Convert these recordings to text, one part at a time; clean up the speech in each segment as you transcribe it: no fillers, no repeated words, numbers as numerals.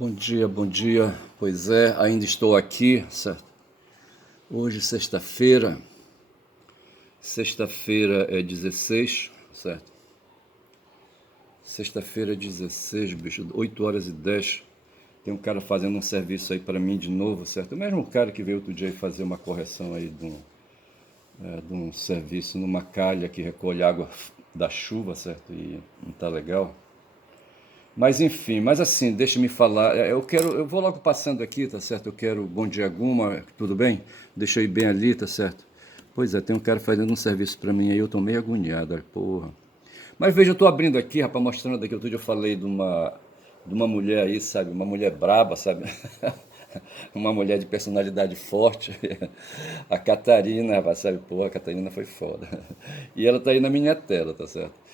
Bom dia, bom dia. Pois é, ainda estou aqui, certo? Hoje, sexta-feira. Sexta-feira é 16, certo? Sexta-feira é 16, bicho, 8 horas e 10. Tem um cara fazendo um serviço aí para mim de novo, certo? O mesmo cara que veio outro dia aí fazer uma correção aí de um serviço numa calha que recolhe água da chuva, certo? E não tá legal. Mas enfim, mas assim, deixa-me falar. Eu vou logo passando aqui, tá certo? Eu quero bom dia Guma, tudo bem? Deixa eu ir bem ali, tá certo? Pois é, tem um cara fazendo um serviço pra mim aí, eu tô meio agoniado, porra. Mas veja, eu tô abrindo aqui, rapaz, mostrando aqui, outro dia eu falei de uma mulher aí, sabe? Uma mulher braba, sabe? Uma mulher de personalidade forte. A Catarina, rapaz, sabe? Porra, a Catarina foi foda. E ela tá aí na minha tela, tá certo?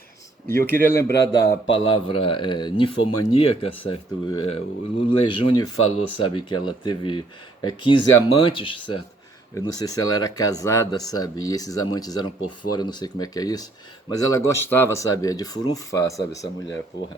E eu queria lembrar da palavra ninfomaníaca, certo? O Lula Júnior falou, sabe, que ela teve 15 amantes, certo? Eu não sei se ela era casada, sabe? E esses amantes eram por fora, eu não sei como é que é isso. Mas ela gostava, sabe? De furunfar, sabe? Essa mulher, porra.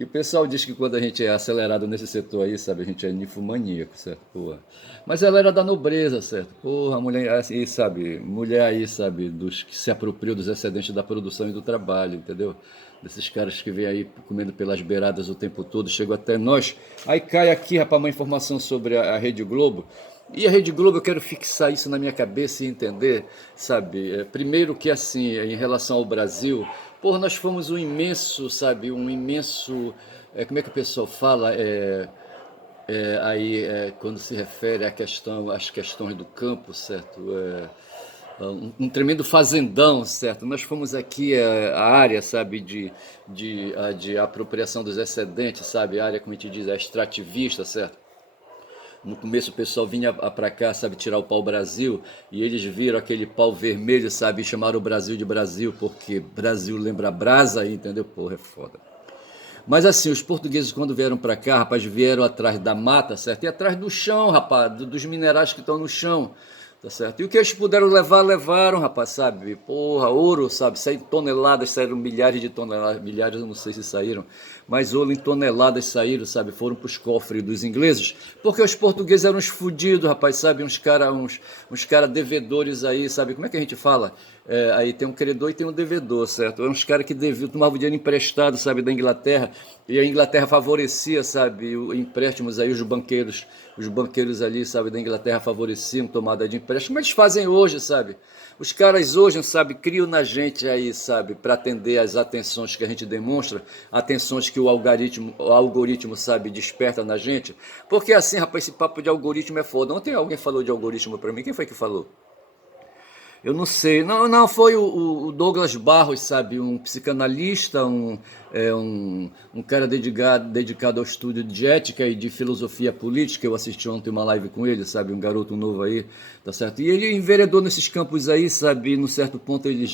E o pessoal diz que quando a gente é acelerado nesse setor aí, sabe? A gente é ninfomaníaco, certo? Porra. Mas ela era da nobreza, certo? Porra, mulher aí, sabe? Mulher aí, sabe? Dos que se apropriam dos excedentes da produção e do trabalho, entendeu? Desses caras que vêm aí comendo pelas beiradas o tempo todo, chegou até nós. Aí cai aqui, rapaz, uma informação sobre a Rede Globo. E a Rede Globo, eu quero fixar isso na minha cabeça e entender, sabe? Primeiro que assim, em relação ao Brasil, porra, nós fomos um imenso, sabe? Um imenso, como é que o pessoal fala? Quando se refere às questões do campo, certo? Um tremendo fazendão, certo? Nós fomos aqui a área, sabe, de apropriação dos excedentes, sabe? A área, como a gente diz, é extrativista, certo? No começo o pessoal vinha para cá, sabe, tirar o pau-brasil, e eles viram aquele pau vermelho, sabe, e chamaram o Brasil de Brasil, porque Brasil lembra brasa, entendeu? Porra, é foda. Mas assim, os portugueses quando vieram para cá, rapaz, vieram atrás da mata, certo? E atrás do chão, rapaz, dos minerais que estão no chão, tá certo? E o que eles puderam levar, levaram, rapaz, sabe? Porra, ouro, sabe? Saíram toneladas, saíram milhares de toneladas, milhares eu não sei se saíram, mas ouro em toneladas saíram, sabe? Foram para os cofres dos ingleses, porque os portugueses eram uns fudidos, rapaz, sabe? Uns cara devedores aí, sabe? Como é que a gente fala? Aí tem um credor e tem um devedor, certo? É uns caras que deviam, tomavam dinheiro emprestado, sabe, da Inglaterra, e a Inglaterra favorecia, sabe, empréstimos aí, os banqueiros ali, sabe, da Inglaterra favoreciam tomada de empréstimo, como eles fazem hoje, sabe? Os caras hoje, sabe, criam na gente aí, sabe, para atender às atenções que a gente demonstra, atenções que o algoritmo, sabe, desperta na gente, porque assim, rapaz, esse papo de algoritmo é foda. Ontem alguém falou de algoritmo para mim, quem foi que falou? Eu não sei. Não, não, foi o Douglas Barros, sabe? Um psicanalista, um cara dedicado ao estudo de ética e de filosofia política. Eu assisti ontem uma live com ele, sabe? Um garoto novo aí, tá certo? E ele enveredou nesses campos aí, sabe? Num certo ponto ele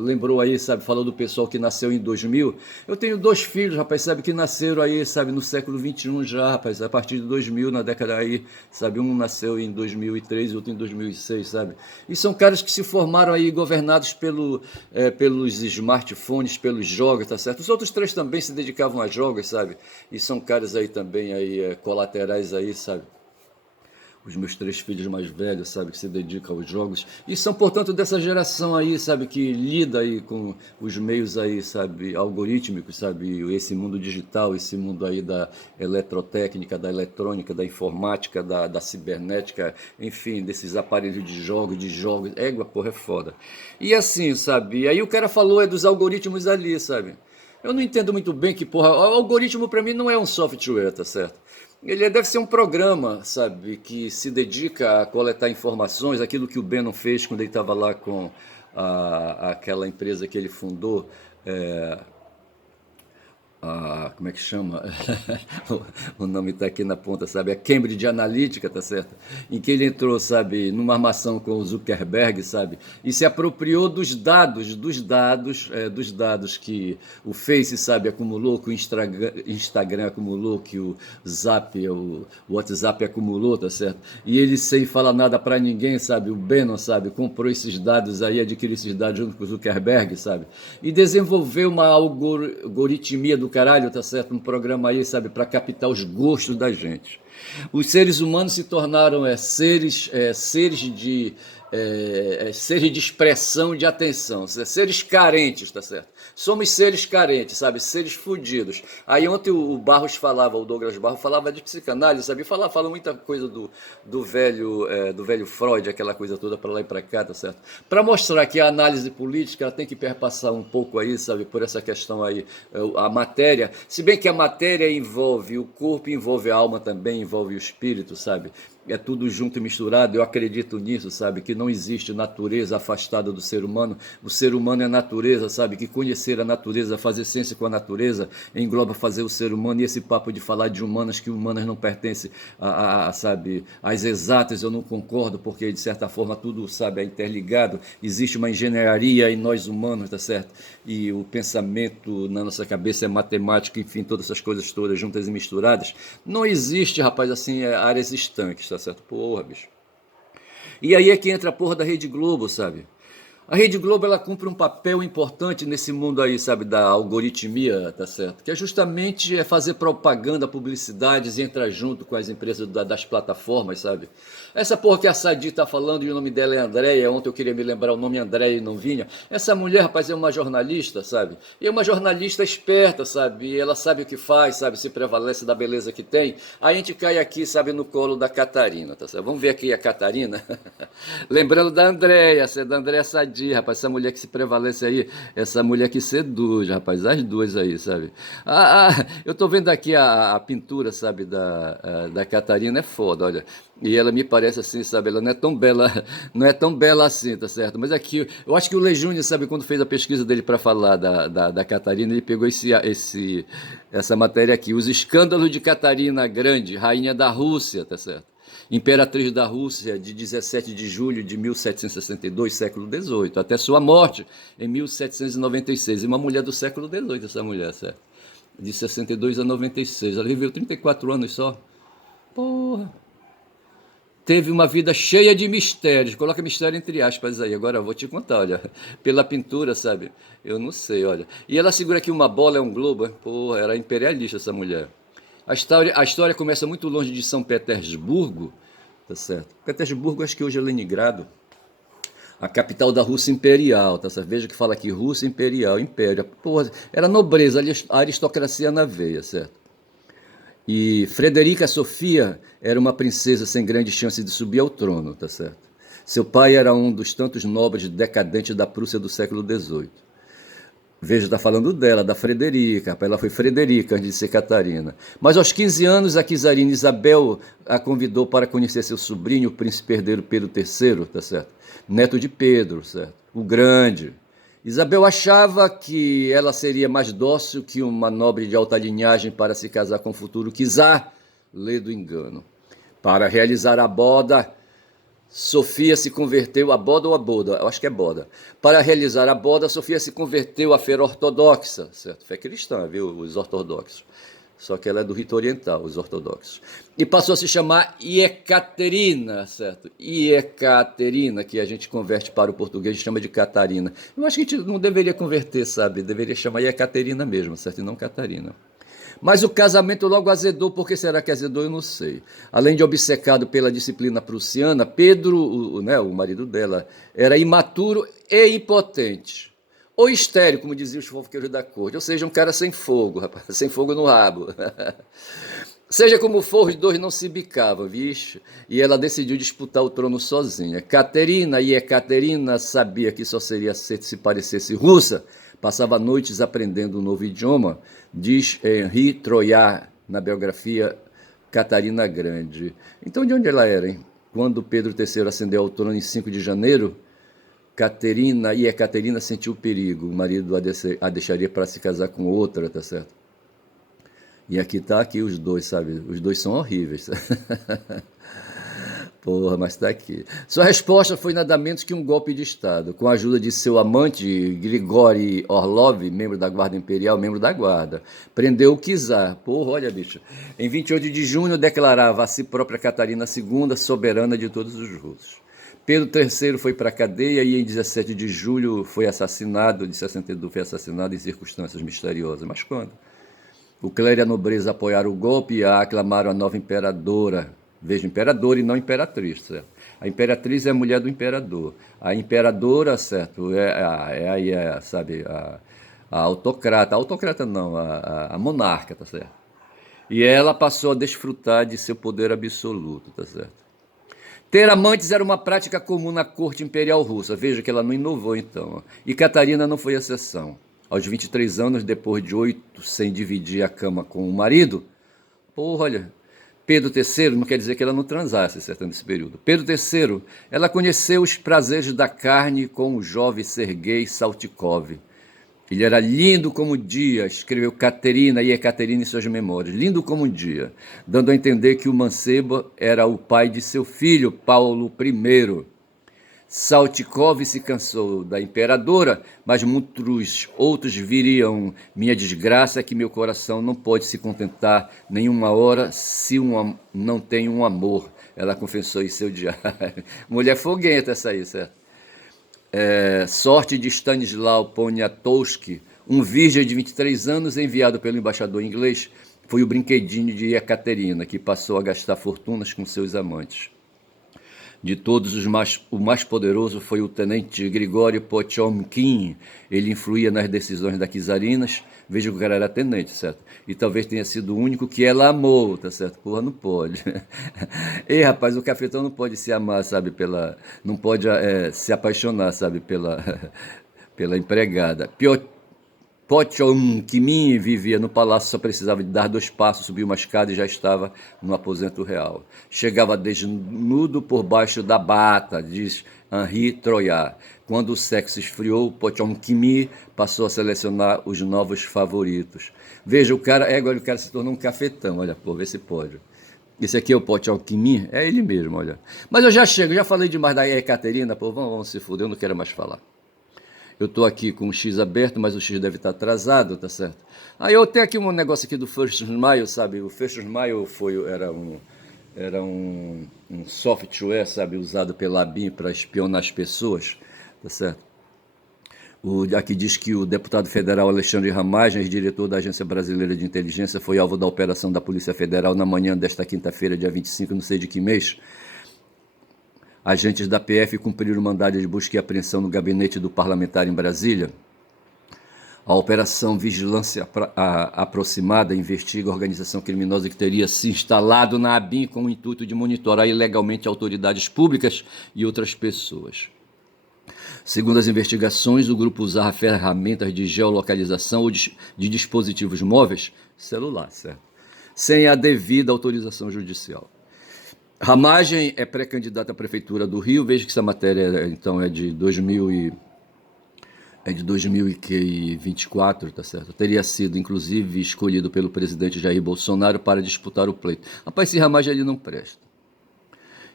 lembrou aí, sabe? Falou do pessoal que nasceu em 2000. Eu tenho dois filhos, rapaz, sabe? Que nasceram aí, sabe? No século XXI já, rapaz. A partir de 2000, na década aí, sabe? Um nasceu em 2003 e outro em 2006, sabe? E são caras que se formaram aí governados pelos smartphones, pelos jogos, tá certo? Os outros três também se dedicavam a jogos, sabe? E são caras aí também aí colaterais aí, sabe? Os meus três filhos mais velhos, sabe, que se dedicam aos jogos, e são, portanto, dessa geração aí, sabe, que lida aí com os meios aí, sabe, algorítmicos, sabe, esse mundo digital, esse mundo aí da eletrotécnica, da eletrônica, da informática, da cibernética, enfim, desses aparelhos de jogos, égua, porra, é foda. E assim, sabe, aí o cara falou dos algoritmos ali, sabe, eu não entendo muito bem que, porra, o algoritmo para mim não é um software, tá certo? Ele deve ser um programa, sabe, que se dedica a coletar informações, aquilo que o Bannon fez quando ele estava lá com aquela empresa que ele fundou, é, como é que chama? O nome está aqui na ponta, sabe? A Cambridge Analytica, tá certo? Em que ele entrou, sabe, numa armação com o Zuckerberg, sabe? E se apropriou dos dados que o Face, sabe, acumulou, que o Instagram acumulou, que o o WhatsApp acumulou, tá certo? E ele sem falar nada para ninguém, sabe? O Bannon, sabe, comprou esses dados aí, adquiriu esses dados junto com o Zuckerberg, sabe? E desenvolveu uma algoritmia do do caralho, tá certo? Um programa aí, sabe, para captar os gostos da gente. Os seres humanos se tornaram seres de expressão de atenção, seres carentes, tá certo? Somos seres carentes, sabe? Seres fudidos. Aí ontem o Barros falava, o Douglas Barros falava de psicanálise, sabe? Fala muita coisa do velho Freud, aquela coisa toda para lá e para cá, tá certo? Para mostrar que a análise política ela tem que perpassar um pouco aí, sabe? Por essa questão aí, a matéria. Se bem que a matéria envolve o corpo, envolve a alma também, envolve o espírito, sabe? É tudo junto e misturado, eu acredito nisso, sabe? Que não existe natureza afastada do ser humano. O ser humano é natureza, sabe? Que conhecer a natureza, fazer ciência com a natureza, engloba fazer o ser humano. E esse papo de falar de humanas, que humanas não pertencem sabe, às exatas, eu não concordo, porque de certa forma tudo, sabe, é interligado. Existe uma engenharia em nós humanos, tá certo? E o pensamento na nossa cabeça é matemática, enfim, todas essas coisas todas juntas e misturadas. Não existe, rapaz, assim, áreas estanques, tá certo? Porra, bicho. E aí é que entra a porra da Rede Globo, sabe? A Rede Globo ela cumpre um papel importante nesse mundo aí, sabe, da algoritmia, tá certo? Que é justamente fazer propaganda, publicidades e entrar junto com as empresas das plataformas, sabe? Essa porra que a Sadi tá falando e o nome dela é Andréia, ontem eu queria me lembrar o nome Andréia e não vinha. Essa mulher, rapaz, é uma jornalista, sabe? E é uma jornalista esperta, sabe? E ela sabe o que faz, sabe? Se prevalece da beleza que tem. Aí a gente cai aqui, sabe, no colo da Catarina, tá certo? Vamos ver aqui a Catarina. Lembrando da Andréia, da Andréia Sadi, rapaz, essa mulher que se prevalece aí, essa mulher que seduz, rapaz, as duas aí, sabe? Eu tô vendo aqui a pintura, sabe, da Catarina, é foda, olha. E ela me parece assim, sabe? Ela não é tão bela, não é tão bela assim, tá certo? Mas aqui, eu acho que o Lejúnior, sabe, quando fez a pesquisa dele para falar da Catarina, ele pegou essa matéria aqui, os escândalos de Catarina Grande, rainha da Rússia, tá certo? Imperatriz da Rússia de 17 de julho de 1762, século XVIII, até sua morte em 1796. E uma mulher do século XVIII, essa mulher, certo? De 62 a 96. Ela viveu 34 anos só. Porra. Teve uma vida cheia de mistérios. Coloca mistério entre aspas aí. Agora eu vou te contar, olha. Pela pintura, sabe? Eu não sei, olha. E ela segura aqui uma bola, é um globo. Porra, era imperialista essa mulher. A história começa muito longe de São Petersburgo, tá certo? Petersburgo, acho que hoje é Leningrado, a capital da Rússia Imperial, tá certo? Veja que fala aqui, Rússia Imperial, Império. Porra, era nobreza, a aristocracia na veia, certo? E Frederica Sofia era uma princesa sem grande chance de subir ao trono, tá certo? Seu pai era um dos tantos nobres decadentes da Prússia do século XVIII. Veja, está falando dela, da Frederica. Ela foi Frederica antes de ser Catarina. Mas aos 15 anos, a czarina Isabel a convidou para conhecer seu sobrinho, o príncipe herdeiro Pedro III, tá certo? Neto de Pedro, certo? O Grande. Isabel achava que ela seria mais dócil que uma nobre de alta linhagem para se casar com o futuro czar. Lê do engano. Para realizar a boda, Sofia se converteu a boda ou a boda, eu acho que é boda. Para realizar a boda, Sofia se converteu à fé ortodoxa, certo? Fé cristã, viu? Os ortodoxos. Só que ela é do rito oriental, os ortodoxos. E passou a se chamar Iecaterina, certo? Iecaterina, que a gente converte para o português e chama de Catarina. Eu acho que a gente não deveria converter, sabe? Deveria chamar Iecaterina mesmo, certo? E não Catarina. Mas o casamento logo azedou. Por que será que azedou? Eu não sei. Além de obcecado pela disciplina prussiana, Pedro, o marido dela, era imaturo e impotente. Ou estéril, como diziam os fofoqueiros da corte. Ou seja, um cara sem fogo, rapaz, sem fogo no rabo. Seja como for, os dois não se bicavam, vixe. E ela decidiu disputar o trono sozinha. Caterina e Ekaterina sabia que só seria aceito se parecesse russa. Passava noites aprendendo um novo idioma, diz Henri Troyat na biografia Catarina Grande. Então, de onde ela era, hein? Quando Pedro III ascendeu ao trono em 5 de janeiro, Caterina e Ekaterina sentiu o perigo. O marido a deixaria para se casar com outra, tá certo? E aqui tá aqui os dois, sabe? Os dois são horríveis. Porra, mas tá aqui. Sua resposta foi nada menos que um golpe de Estado. Com a ajuda de seu amante, Grigori Orlov, membro da Guarda Imperial, membro da Guarda, prendeu o czar. Porra, olha, bicho. Em 28 de junho, declarava a si própria Catarina II soberana de todos os russos. Pedro III foi para a cadeia e em 17 de julho foi assassinado, de 62 foi assassinado em circunstâncias misteriosas. Mas quando? O clero e a nobreza apoiaram o golpe e a aclamaram a nova imperadora. Veja, imperadora e não imperatriz, certo? A imperatriz é a mulher do imperador. A imperadora, certo, sabe, a autocrata. A autocrata não, a monarca, tá certo? E ela passou a desfrutar de seu poder absoluto, tá certo? Ter amantes era uma prática comum na corte imperial russa. Veja que ela não inovou então. E Catarina não foi exceção. Aos 23 anos, depois de 8 sem dividir a cama com o marido, porra, olha, Pedro III, não quer dizer que ela não transasse, certo, nesse período. Pedro III, ela conheceu os prazeres da carne com o jovem Sergei Saltykov. Ele era lindo como o dia, escreveu Caterina e Ekaterina em suas memórias, lindo como um dia, dando a entender que o mancebo era o pai de seu filho, Paulo I. Saltykov se cansou da imperadora, mas muitos outros viriam. Minha desgraça é que meu coração não pode se contentar nenhuma hora se não tem um amor. Ela confessou em seu diário. Mulher foguenta essa aí, certo? Sorte de Stanislau Poniatowski, um virgem de 23 anos enviado pelo embaixador inglês, foi o brinquedinho de Ekaterina, que passou a gastar fortunas com seus amantes. De todos o mais poderoso foi o tenente Grigório Pochomkin. Ele influía nas decisões da czarinas. Veja que o cara era tenente, certo? E talvez tenha sido o único que ela amou, tá certo? Porra, não pode. Ei, rapaz, o cafetão não pode se amar, sabe, não pode se apaixonar, sabe, pela empregada. Pochomkin vivia no palácio, só precisava de dar 2 passos, subir uma escada e já estava no aposento real. Chegava desnudo por baixo da bata, diz Henri Troyat. Quando o sexo esfriou, Pochomkin passou a selecionar os novos favoritos. Veja, agora o cara se tornou um cafetão, olha, pô, vê se pode. Esse aqui é o Pochomkin, é ele mesmo, olha. Mas eu já chego, já falei demais da Ekaterina, pô, vamos se fuder, eu não quero mais falar. Eu estou aqui com o X aberto, mas o X deve estar atrasado, tá certo? Aí eu tenho aqui um negócio aqui do First Smile, sabe? O First Smile era um software, sabe, usado pela ABIN para espionar as pessoas, tá certo? Aqui diz que o deputado federal Alexandre Ramagem, diretor da Agência Brasileira de Inteligência, foi alvo da operação da Polícia Federal na manhã desta quinta-feira, dia 25, não sei de que mês. Agentes da PF cumpriram o mandado de busca e apreensão no gabinete do parlamentar em Brasília. A Operação Vigilância Aproximada investiga a organização criminosa que teria se instalado na ABIN com o intuito de monitorar ilegalmente autoridades públicas e outras pessoas. Segundo as investigações, o grupo usava ferramentas de geolocalização ou de dispositivos móveis, celular, certo? Sem a devida autorização judicial. Ramagem é pré-candidata à Prefeitura do Rio. Veja que essa matéria então é de 2024, tá certo? Teria sido, inclusive, escolhido pelo presidente Jair Bolsonaro para disputar o pleito. Rapaz, esse Ramagem ali não presta.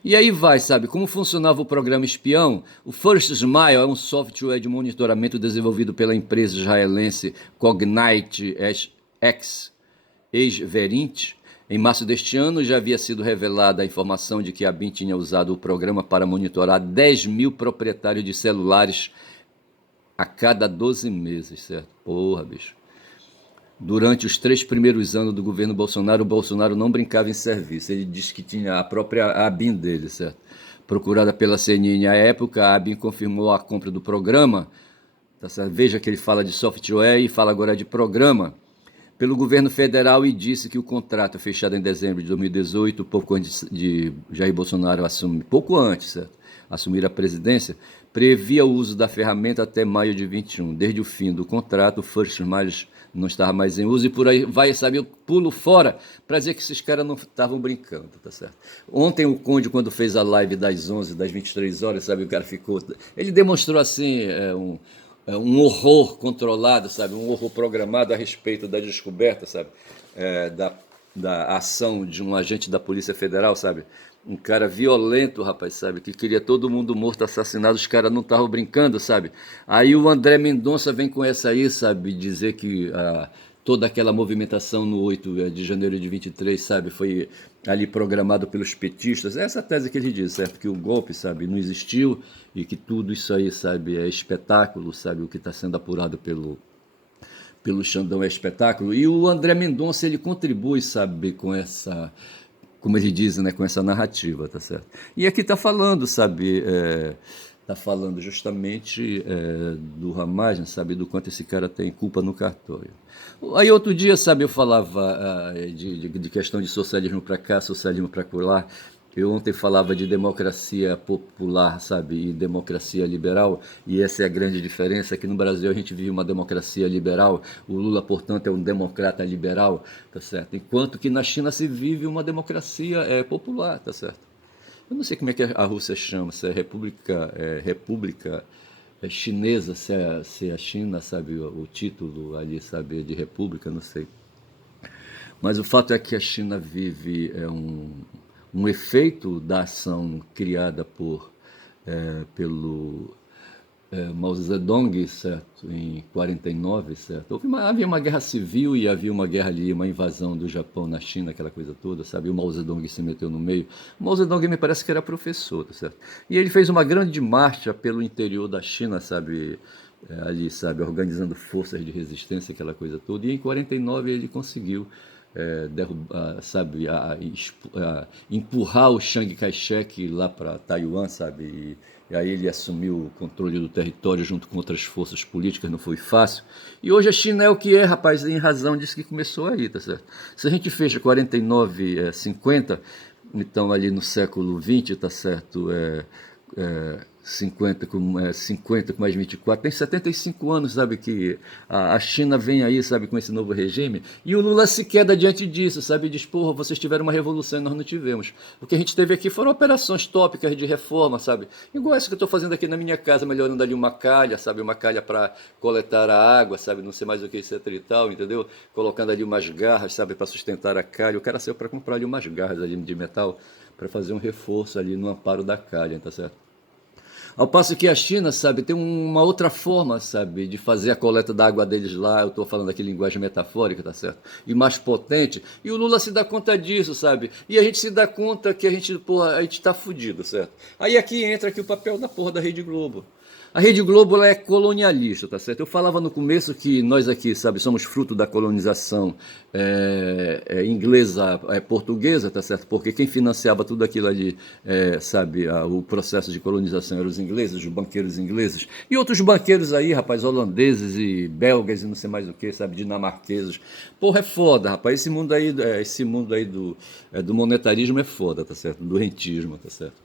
E aí vai, sabe, como funcionava o programa espião? O First Smile é um software de monitoramento desenvolvido pela empresa israelense Cognite X, ex-Verint. Em março deste ano, já havia sido revelada a informação de que a ABIN tinha usado o programa para monitorar 10 mil proprietários de celulares a cada 12 meses, certo? Porra, bicho. Durante os 3 primeiros anos do governo Bolsonaro, o Bolsonaro não brincava em serviço. Ele disse que tinha a própria ABIN dele, certo? Procurada pela CNN à época, a ABIN confirmou a compra do programa. Tá certo? Veja que ele fala de software e fala agora de programa. Pelo governo federal, e disse que o contrato fechado em dezembro de 2018, pouco antes de Jair Bolsonaro assumir a presidência, previa o uso da ferramenta até maio de 21. Desde o fim do contrato, o First Smile não estava mais em uso e por aí vai, sabe, eu pulo fora para dizer que esses caras não estavam brincando, tá certo? Ontem o Conde, quando fez a live das 11, das 23 horas, sabe, o cara ficou... Ele demonstrou, assim, um horror controlado, sabe, um horror programado a respeito da descoberta, sabe, da ação de um agente da Polícia Federal, sabe, um cara violento, rapaz, sabe, que queria todo mundo morto, assassinado, os caras não estavam brincando, sabe. Aí o André Mendonça vem com essa aí, sabe, dizer que toda aquela movimentação no 8 de janeiro de 23, sabe, foi ali programado pelos petistas. Essa tese que ele diz, certo, que o golpe, sabe, não existiu e que tudo isso aí, sabe, é espetáculo, sabe, o que está sendo apurado pelo Xandão é Espetáculo, e o André Mendonça ele contribui, sabe, com essa, como ele diz, né, com essa narrativa, tá certo? E aqui tá falando, sabe, tá falando justamente do Ramagem, sabe, do quanto esse cara tem culpa no cartório. Aí outro dia, sabe, eu falava de questão de socialismo para cá, socialismo para lá. Eu ontem falava de democracia popular, sabe, e democracia liberal, e essa é a grande diferença, que no Brasil a gente vive uma democracia liberal, o Lula, portanto, é um democrata liberal, tá certo? Enquanto que na China se vive uma democracia popular, tá certo? Eu não sei como é que a Rússia chama, se é república chinesa, se é a China, sabe, o título ali, sabe, de república, não sei. Mas o fato é que a China vive um efeito da ação criada pelo Mao Zedong, certo, em 49, certo. Havia uma guerra civil e havia uma guerra ali, uma invasão do Japão na China, aquela coisa toda, sabe? O Mao Zedong se meteu no meio. O Mao Zedong me parece que era professor, tá certo? E ele fez uma grande marcha pelo interior da China, sabe? Ali, sabe, organizando forças de resistência, aquela coisa toda. E em 49 ele conseguiu derrubar, sabe, empurrar o Chiang Kai-shek lá para Taiwan, sabe, e aí ele assumiu o controle do território junto com outras forças políticas, não foi fácil. E hoje a China é o que é, rapaz, em razão disso que começou aí, tá certo? Se a gente fecha 49, 50, então ali no século XX, tá certo, 50 com mais 24, tem 75 anos, sabe, que a China vem aí, sabe, com esse novo regime, e o Lula se queda diante disso, sabe, e diz, porra, vocês tiveram uma revolução e nós não tivemos. O que a gente teve aqui foram operações tópicas de reforma, sabe, igual essa que eu estou fazendo aqui na minha casa, melhorando ali uma calha, sabe, uma calha para coletar a água, sabe, não sei mais o que, etc e tal, entendeu? Colocando ali umas garras, sabe, para sustentar a calha. O cara saiu para comprar ali umas garras ali de metal para fazer um reforço ali no amparo da calha, tá certo? Ao passo que a China, sabe, tem uma outra forma, sabe, de fazer a coleta da água deles lá, eu estou falando aqui linguagem metafórica, tá certo? E mais potente, e o Lula se dá conta disso, sabe? E a gente se dá conta que a gente tá fudido, certo? Aí aqui entra aqui o papel da porra da Rede Globo. A Rede Globo ela é colonialista, tá certo? Eu falava no começo que nós aqui, sabe, somos fruto da colonização inglesa, portuguesa, tá certo? Porque quem financiava tudo aquilo ali, sabe, o processo de colonização eram os ingleses, os banqueiros ingleses e outros banqueiros aí, rapaz, holandeses e belgas e não sei mais o que, sabe, dinamarqueses. Porra, é foda, rapaz. Esse mundo aí do monetarismo é foda, tá certo? Do rentismo, tá certo?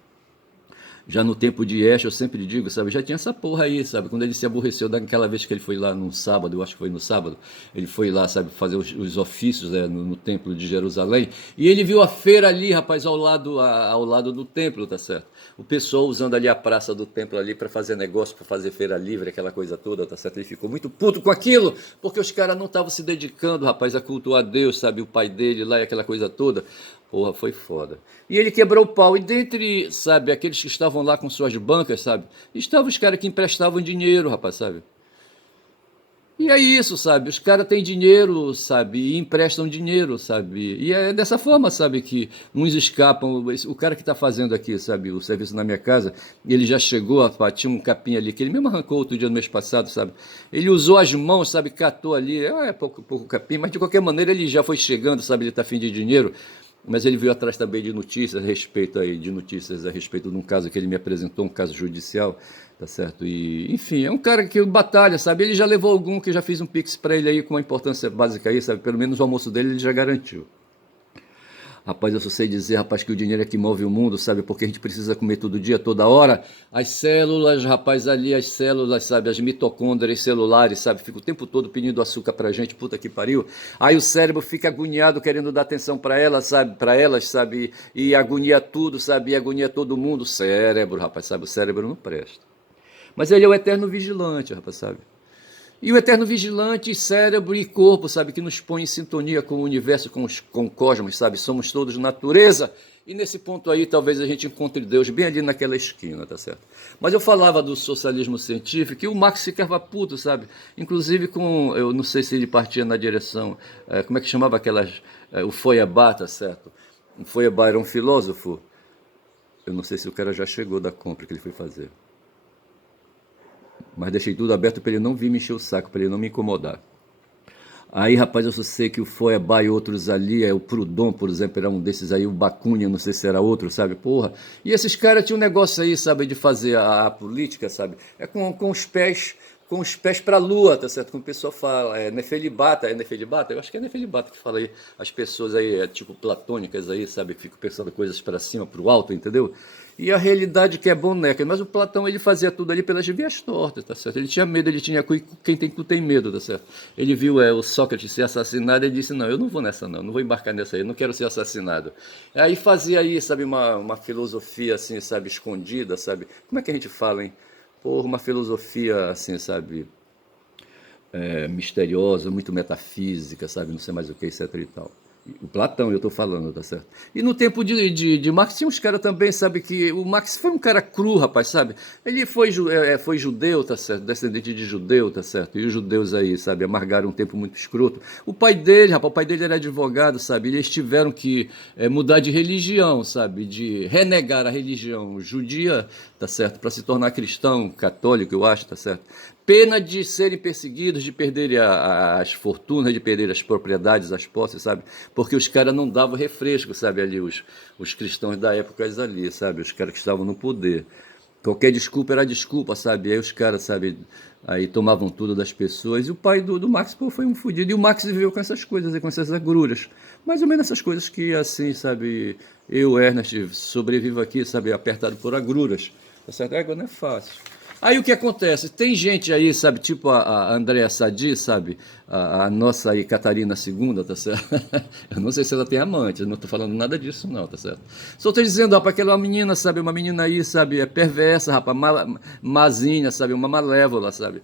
Já no tempo de Escher, eu sempre digo, sabe, já tinha essa porra aí, sabe, quando ele se aborreceu daquela vez que ele foi lá no sábado, eu acho que foi no sábado, ele foi lá, sabe, fazer os ofícios no templo de Jerusalém, e ele viu a feira ali, rapaz, ao lado do templo, tá certo? O pessoal usando ali a praça do templo ali para fazer negócio, para fazer feira livre, aquela coisa toda, tá certo? Ele ficou muito puto com aquilo, porque os caras não estavam se dedicando, rapaz, a cultuar a Deus, sabe, o pai dele lá e aquela coisa toda. Porra, foi foda. E ele quebrou o pau. E dentre, sabe, aqueles que estavam lá com suas bancas, sabe, estavam os caras que emprestavam dinheiro, rapaz, sabe? E é isso, sabe? Os caras têm dinheiro, sabe? E emprestam dinheiro, sabe? E é dessa forma, sabe? Que uns escapam. O cara que está fazendo aqui, sabe? O serviço na minha casa, ele já chegou, rapaz, tinha um capim ali, que ele mesmo arrancou outro dia no mês passado, sabe? Ele usou as mãos, sabe? Catou ali. Pouco capim, mas de qualquer maneira ele já foi chegando, sabe? Ele está afim de dinheiro. Mas ele veio atrás também de notícias a respeito de um caso que ele me apresentou, um caso judicial, tá certo? E, enfim, é um cara que batalha, sabe? Ele já levou algum que eu já fiz um pix para ele aí com uma importância básica aí, sabe? Pelo menos o almoço dele ele já garantiu. Rapaz, eu só sei dizer, rapaz, que o dinheiro é que move o mundo, sabe? Porque a gente precisa comer todo dia, toda hora. As células, rapaz, ali as células, sabe? As mitocôndrias celulares, sabe? Fica o tempo todo pedindo açúcar pra gente, puta que pariu. Aí o cérebro fica agoniado querendo dar atenção pra elas, sabe? Para elas, sabe? E agonia tudo, sabe? E agonia todo mundo. Cérebro, rapaz, sabe? O cérebro não presta. Mas ele é o eterno vigilante, rapaz, sabe? E o eterno vigilante, cérebro e corpo, sabe, que nos põe em sintonia com o universo, com o cosmos, sabe? Somos todos natureza. E nesse ponto aí, talvez a gente encontre Deus bem ali naquela esquina, tá certo? Mas eu falava do socialismo científico e o Marx ficava puto, sabe? Inclusive com, eu não sei se ele partia na direção, como é que chamava aquelas, o Feuerbach, tá certo? O Feuerbach era um filósofo. Eu não sei se o cara já chegou da compra que ele foi fazer. Mas deixei tudo aberto para ele não vir me encher o saco, para ele não me incomodar. Aí, rapaz, eu só sei que o Foebá e outros ali, o Proudhon, por exemplo, era um desses aí, o Bacunha, não sei se era outro, sabe? Porra. E esses caras tinham um negócio aí, sabe, de fazer a política, sabe? É com os pés para a lua, tá certo? Como o pessoal fala, é Nefelibata? Eu acho que é Nefelibata que fala aí, as pessoas aí, tipo platônicas aí, sabe, que ficam pensando coisas para cima, para o alto, entendeu? E a realidade que é boneca, mas o Platão ele fazia tudo ali pelas vias tortas, tá certo? Ele tinha medo, ele tinha quem tem cu tem medo, tá certo? Ele viu o Sócrates ser assassinado e disse, não, eu não vou nessa não vou embarcar nessa aí, eu não quero ser assassinado. Aí fazia aí, sabe, uma filosofia assim, sabe, escondida, sabe? Como é que a gente fala, hein? Por uma filosofia assim, sabe, misteriosa, muito metafísica, sabe, não sei mais o que, etc e tal. O Platão, eu estou falando, tá certo? E no tempo de Marx tinha uns caras também, sabe, que o Marx foi um cara cru, rapaz, sabe? Ele foi judeu, tá certo? Descendente de judeu, tá certo? E os judeus aí, sabe, amargaram um tempo muito escroto. O pai dele, rapaz, o pai dele era advogado, sabe? Eles tiveram que mudar de religião, sabe? De renegar a religião judia, tá certo? Para se tornar cristão, católico, eu acho, tá certo? Pena de serem perseguidos, de perderem as fortunas, de perderem as propriedades, as posses, sabe? Porque os caras não davam refresco, sabe? Ali, os cristãos da época ali, sabe? Os caras que estavam no poder. Qualquer desculpa era desculpa, sabe? Aí os caras, sabe? Aí tomavam tudo das pessoas. E o pai do Marx, pô, foi um fudido. E o Marx viveu com essas coisas, com essas agruras. Mais ou menos essas coisas que, assim, sabe? Eu, Ernest, sobrevivo aqui, sabe? Apertado por agruras. Tá certo? A água não é fácil. Aí o que acontece? Tem gente aí, sabe, tipo a Andréa Sadi, sabe? A nossa aí Catarina II, tá certo? Eu não sei se ela tem amante, eu não tô falando nada disso não, tá certo? Só tô dizendo, rapaz, aquela menina, sabe, uma menina aí, sabe, é perversa, rapaz, mazinha, sabe, uma malévola, sabe?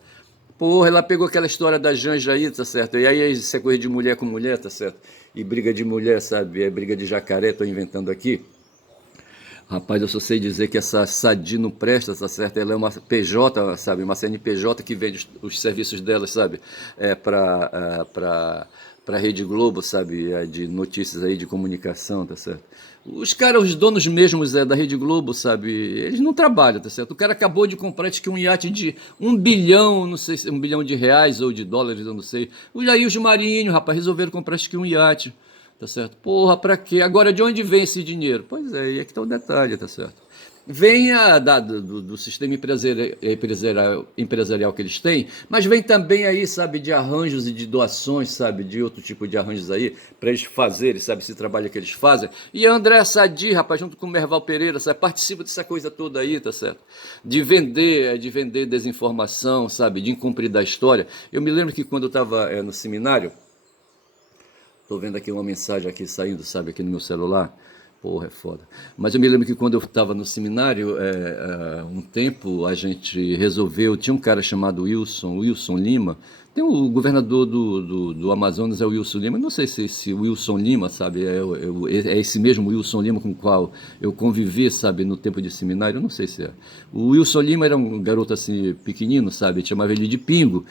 Porra, ela pegou aquela história da Janja aí, tá certo? E aí isso é coisa de mulher com mulher, tá certo? E briga de mulher, sabe? É briga de jacaré, tô inventando aqui. Rapaz, eu só sei dizer que essa Sadi não presta, tá certo? Ela é uma PJ, sabe? Uma CNPJ que vende os serviços dela, sabe? Para Rede Globo, sabe? De notícias aí, de comunicação, tá certo? Os caras, os donos mesmos da Rede Globo, sabe? Eles não trabalham, tá certo? O cara acabou de comprar, acho que um iate de 1 bilhão, não sei se 1 bilhão de reais ou de dólares, eu não sei. E aí os marinhos, rapaz, resolveram comprar, acho que um iate. Tá certo? Porra, pra quê? Agora, de onde vem esse dinheiro? Pois é, e aqui tá o detalhe, tá certo? Vem do sistema empresarial que eles têm, mas vem também aí, sabe, de arranjos e de doações, sabe, de outro tipo de arranjos aí, para eles fazerem, sabe, esse trabalho que eles fazem. E a André Sadi, rapaz, junto com o Merval Pereira, sabe, participa dessa coisa toda aí, tá certo? De vender desinformação, sabe, de incumprir da história. Eu me lembro que quando eu estava no seminário, tô vendo aqui uma mensagem aqui saindo, sabe, aqui no meu celular. Porra, é foda. Mas eu me lembro que quando eu estava no seminário, um tempo a gente resolveu. Tinha um cara chamado Wilson Lima. Tem o governador do Amazonas, é o Wilson Lima. Não sei se esse Wilson Lima, sabe, é esse mesmo Wilson Lima com o qual eu convivi, sabe, no tempo de seminário. Eu não sei se é. O Wilson Lima era um garoto assim, pequenino, sabe, chamava ele de Pingo.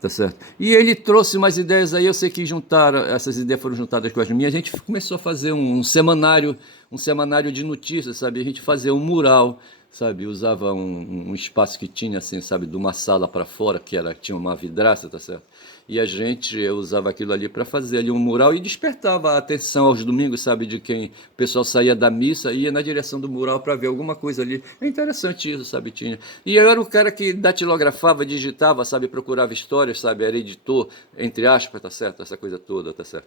Tá certo? E ele trouxe umas ideias aí, eu sei que juntaram, essas ideias foram juntadas com as minhas, a gente começou a fazer um semanário de notícias, sabe? A gente fazia um mural, sabe? Usava um espaço que tinha, assim, sabe, de uma sala para fora, tinha uma vidraça, tá certo? E a gente usava aquilo ali para fazer ali um mural e despertava a atenção aos domingos, sabe, de quem o pessoal saía da missa e ia na direção do mural para ver alguma coisa ali. É interessante isso, sabe, tinha. E eu era o cara que datilografava, digitava, sabe, procurava histórias, sabe, era editor, entre aspas, tá certo, essa coisa toda, tá certo.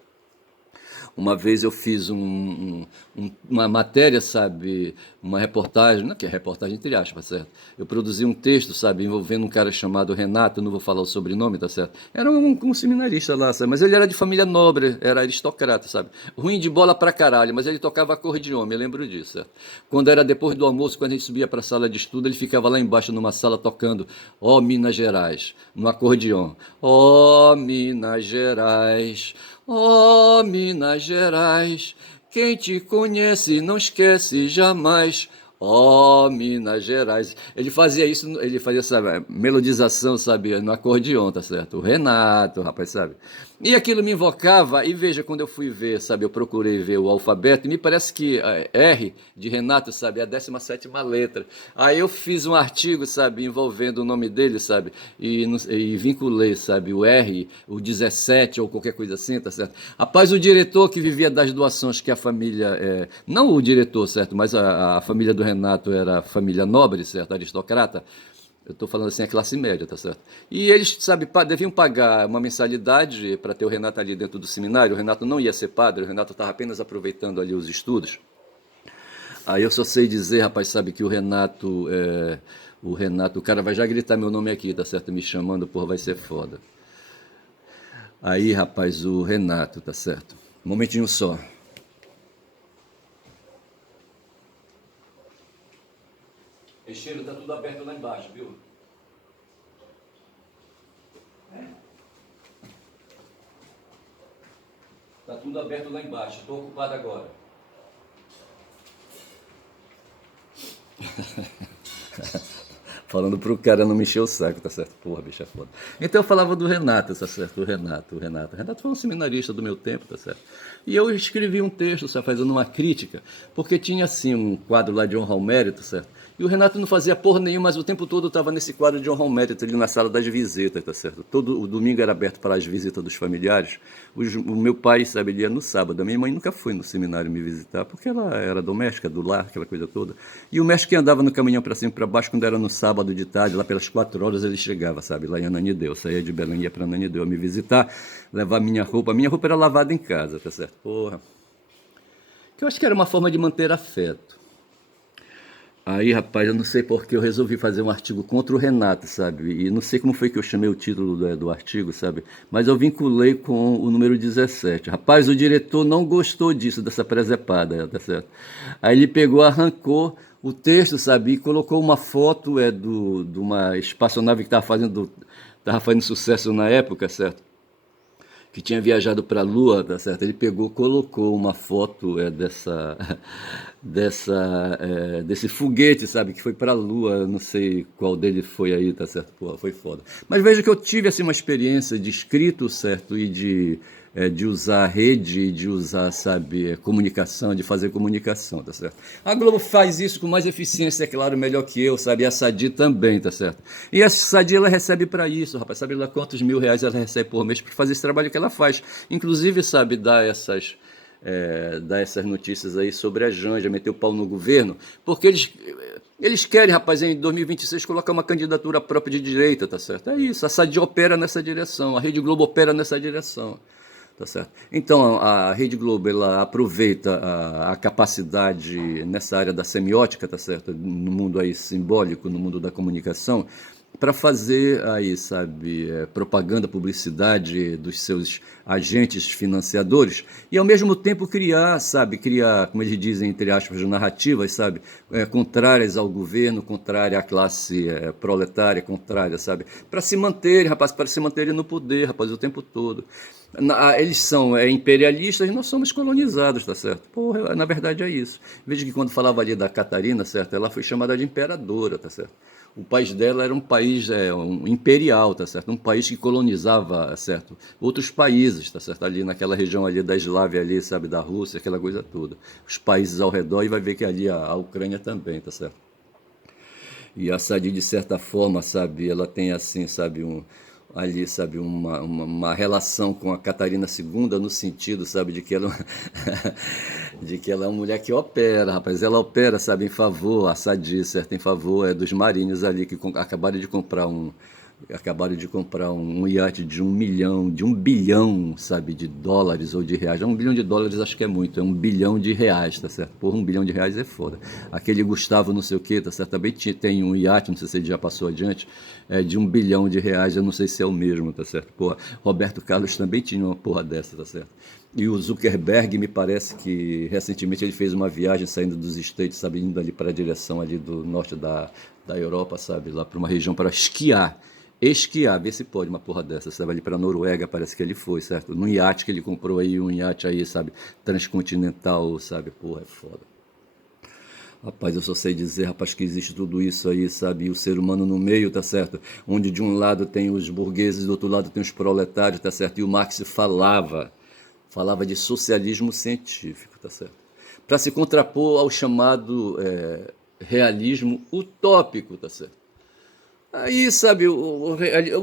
Uma vez eu fiz uma matéria, sabe, uma reportagem, não que é reportagem entre aspas, certo? Eu produzi um texto, sabe, envolvendo um cara chamado Renato, eu não vou falar o sobrenome, tá certo? Era um seminarista lá, sabe? Mas ele era de família nobre, era aristocrata, sabe? Ruim de bola pra caralho, mas ele tocava acordeon, me lembro disso, certo? Quando era depois do almoço, quando a gente subia pra sala de estudo, ele ficava lá embaixo numa sala tocando Ó Minas Gerais, no acordeon. Ó Minas Gerais, ó Minas Gerais, quem te conhece não esquece jamais. Ó Minas Gerais. Ele fazia isso, ele fazia essa melodização, sabe, no acordeon, tá certo? O Renato, rapaz, sabe? E aquilo me invocava, e veja, quando eu fui ver, sabe, eu procurei ver o alfabeto, e me parece que R de Renato, sabe, é a 17ª letra. Aí eu fiz um artigo, sabe, envolvendo o nome dele, sabe, e vinculei, sabe, o R, o 17 ou qualquer coisa assim, tá certo? Rapaz, o diretor que vivia das doações que a família, não o diretor, certo, mas a família do Renato era família nobre, certo, aristocrata, eu estou falando assim, a classe média, tá certo? E eles, sabe, deviam pagar uma mensalidade para ter o Renato ali dentro do seminário. O Renato não ia ser padre, o Renato estava apenas aproveitando ali os estudos. Aí eu só sei dizer, rapaz, sabe, que o cara vai já gritar meu nome aqui, tá certo? Me chamando, porra, vai ser foda. Aí, rapaz, o Renato, tá certo? Um momentinho só. Teixeira, tá tudo aberto lá embaixo, viu? Tá tudo aberto lá embaixo, estou ocupado agora. Falando pro cara não me encher o saco, tá certo? Porra, bicho é foda. Então eu falava do Renato, tá certo? O Renato foi um seminarista do meu tempo, tá certo? E eu escrevi um texto, sabe, fazendo uma crítica, porque tinha assim um quadro lá de honra ao mérito, certo? E o Renato não fazia porra nenhuma, mas o tempo todo estava nesse quadro de honra ao mérito ali na sala das visitas, tá certo? Todo o domingo era aberto para as visitas dos familiares. O meu pai, sabe, ele ia no sábado. A minha mãe nunca foi no seminário me visitar, porque ela era doméstica, do lar, aquela coisa toda. E o mestre que andava no caminhão para cima e para baixo, quando era no sábado de tarde, lá pelas 4 horas, ele chegava, sabe, lá em Ananideu. Eu saía de Belém e ia para Ananideu me visitar, levar minha roupa. A minha roupa era lavada em casa, tá certo? Porra. Que eu acho que era uma forma de manter afeto. Aí, rapaz, eu não sei porque eu resolvi fazer um artigo contra o Renato, sabe? E não sei como foi que eu chamei o título do artigo, sabe? Mas eu vinculei com o número 17. Rapaz, o diretor não gostou disso, dessa presepada, tá certo? Aí ele pegou, arrancou o texto, sabe? E colocou uma foto de uma espaçonave que tava fazendo sucesso na época, certo? Que tinha viajado para a Lua, tá certo? Ele pegou, colocou uma foto desse foguete, sabe, que foi para a Lua, não sei qual dele foi aí, tá certo? Pô, foi foda. Mas veja que eu tive assim uma experiência de escrito, certo, e de usar rede, de usar, sabe, comunicação, de fazer comunicação, tá certo? A Globo faz isso com mais eficiência, é claro, melhor que eu, sabe? E a Sadi também, tá certo? E a Sadi, ela recebe para isso, rapaz, sabe lá quantos mil reais ela recebe por mês para fazer esse trabalho que ela faz. Inclusive, sabe, dar essas notícias aí sobre a Janja, meter o pau no governo, porque eles querem, rapaz, em 2026 colocar uma candidatura própria de direita, tá certo? É isso, a Sadi opera nessa direção, a Rede Globo opera nessa direção. Tá certo? Então, a Rede Globo ela aproveita a capacidade nessa área da semiótica, tá certo? No mundo aí simbólico, no mundo da comunicação, para fazer aí, sabe, propaganda, publicidade dos seus agentes financiadores e ao mesmo tempo criar, sabe, como eles dizem, entre aspas, narrativas, sabe, contrárias ao governo, contrárias à classe proletária, contrárias, sabe, para se manterem, rapaz, para se manterem no poder, rapaz, o tempo todo. Eles são imperialistas e nós somos colonizados, tá certo? Porra, na verdade é isso. Veja que quando falava ali da Catarina, certo? Ela foi chamada de imperadora, tá certo? O país dela era um país um imperial, tá certo? Um país que colonizava, certo? Outros países, tá certo? Ali naquela região ali da Eslávia ali, sabe? Da Rússia, aquela coisa toda. Os países ao redor e vai ver que ali a Ucrânia também, tá certo? E a Sadi, de certa forma, sabe, ela tem assim, sabe, ali, sabe, uma relação com a Catarina II no sentido, sabe, de que ela, de que ela é uma mulher que opera, rapaz, ela opera, sabe, em favor, a Sadi, certo, em favor dos marinhos ali que acabaram de comprar um iate de 1 milhão, de 1 bilhão, sabe, de dólares ou de reais. 1 bilhão de dólares acho que é muito, é 1 bilhão de reais, tá certo? Porra, 1 bilhão de reais é foda. Aquele Gustavo não sei o que, tá certo? Também tem um iate, não sei se ele já passou adiante, de 1 bilhão de reais, eu não sei se é o mesmo, tá certo? Porra, Roberto Carlos também tinha uma porra dessa, tá certo? E o Zuckerberg, me parece que recentemente ele fez uma viagem saindo dos States, sabe, indo ali para a direção ali do norte da Europa, sabe, lá para uma região para esquiar. Esquiar, ver se pode uma porra dessa. Você vai ali pra Noruega, parece que ele foi, certo? Num iate que ele comprou aí, um iate aí, sabe? Transcontinental, sabe? Porra, é foda. Rapaz, eu só sei dizer, rapaz, que existe tudo isso aí, sabe? E o ser humano no meio, tá certo? Onde de um lado tem os burgueses, do outro lado tem os proletários, tá certo? E o Marx falava de socialismo científico, tá certo? Para se contrapor ao chamado realismo utópico, tá certo? Aí, sabe, o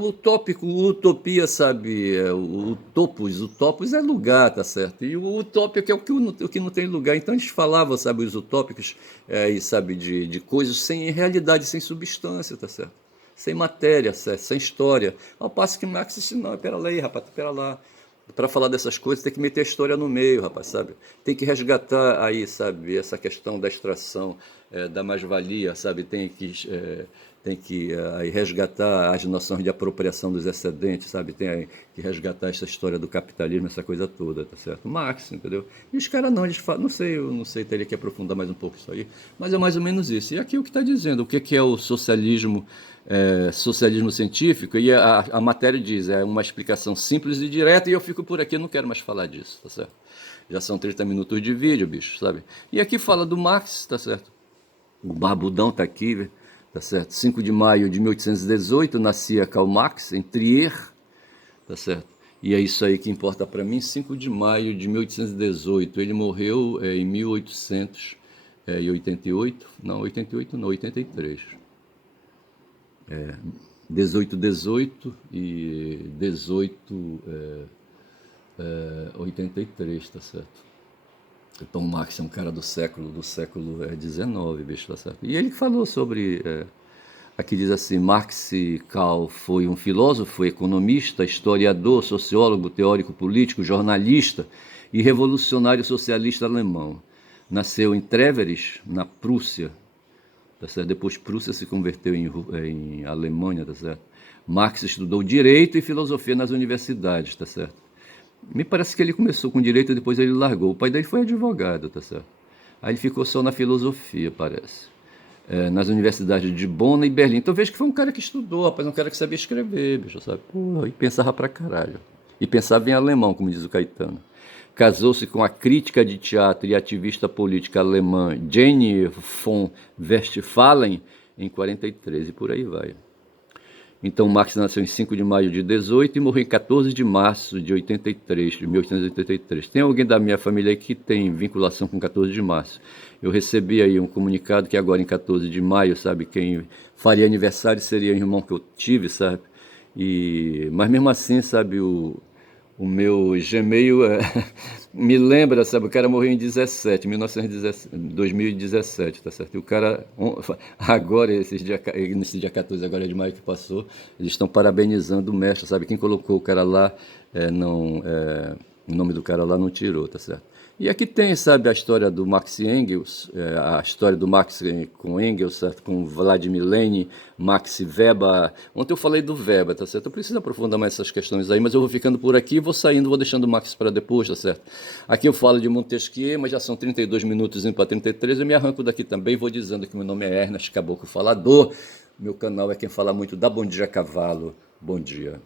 utópico, utopia, sabe, o topos é lugar, tá certo? E o utópico é o que não tem lugar. Então eles falavam, sabe, os utópicos, e, sabe, de coisas sem realidade, sem substância, tá certo? Sem matéria, certo? Sem história. Ao passo que Marx disse, não, pera lá aí, rapaz, pera lá. Para falar dessas coisas tem que meter a história no meio, rapaz, sabe? Tem que resgatar aí, sabe, essa questão da extração, da mais-valia, sabe? Tem que aí resgatar as noções de apropriação dos excedentes, sabe? Tem aí que resgatar essa história do capitalismo, essa coisa toda, tá certo? Marx, entendeu? E os caras não, eles falam, não sei, eu não sei, teria que aprofundar mais um pouco isso aí, mas é mais ou menos isso. E aqui o que está dizendo, o que é o socialismo, socialismo científico, e a matéria diz, é uma explicação simples e direta, e eu fico por aqui, eu não quero mais falar disso, tá certo? Já são 30 minutos de vídeo, bicho, sabe? E aqui fala do Marx, tá certo? O Barbudão tá aqui, tá certo? 5 de maio de 1818 nascia Karl Marx em Trier, tá certo? E é isso aí que importa para mim, 5 de maio de 1818. Ele morreu em 1888, não, 88 não, 83. 18, 18 e 18, 83, tá certo? Então, Marx é um cara do século XIX, bicho, tá certo? E ele falou sobre, aqui diz assim, Marx Karl foi um filósofo, economista, historiador, sociólogo, teórico político, jornalista e revolucionário socialista alemão. Nasceu em Treveris, na Prússia, tá certo? Depois Prússia se converteu em Alemanha, tá certo? Marx estudou Direito e Filosofia nas universidades, tá certo? Me parece que ele começou com Direito e depois ele largou. O pai dele foi advogado, tá certo? Aí ele ficou só na filosofia, parece. Nas universidades de Bonn e Berlim. Então vejo que foi um cara que estudou, rapaz, um cara que sabia escrever, bicho, sabe? Porra, e pensava pra caralho. E pensava em alemão, como diz o Caetano. Casou-se com a crítica de teatro e ativista política alemã Jenny von Westphalen em 43, e por aí vai. Então Marx nasceu em 5 de maio de 18 e morreu em 14 de março de 83, de 1883. Tem alguém da minha família aí que tem vinculação com 14 de março. Eu recebi aí um comunicado que agora em 14 de maio, sabe, quem faria aniversário seria o irmão que eu tive, sabe? Mas mesmo assim, sabe, o meu Gmail me lembra, sabe, o cara morreu em 2017, tá certo? E o cara, agora, nesse dia 14 agora de maio que passou, eles estão parabenizando o mestre, sabe? Quem colocou o cara lá, o nome do cara lá não tirou, tá certo? E aqui tem, sabe, a história do Marx e Engels, a história do Marx com Engels, certo? Com Vladimir Lenin, Max Weber. Ontem eu falei do Weber, tá certo? Eu preciso aprofundar mais essas questões aí, mas eu vou ficando por aqui, vou saindo, vou deixando o Marx para depois, tá certo? Aqui eu falo de Montesquieu, mas já são 32 minutos indo para 33, eu me arranco daqui também, vou dizendo que meu nome é Ernest Caboclo Falador, meu canal é quem fala muito da Bom Dia Cavalo. Bom dia.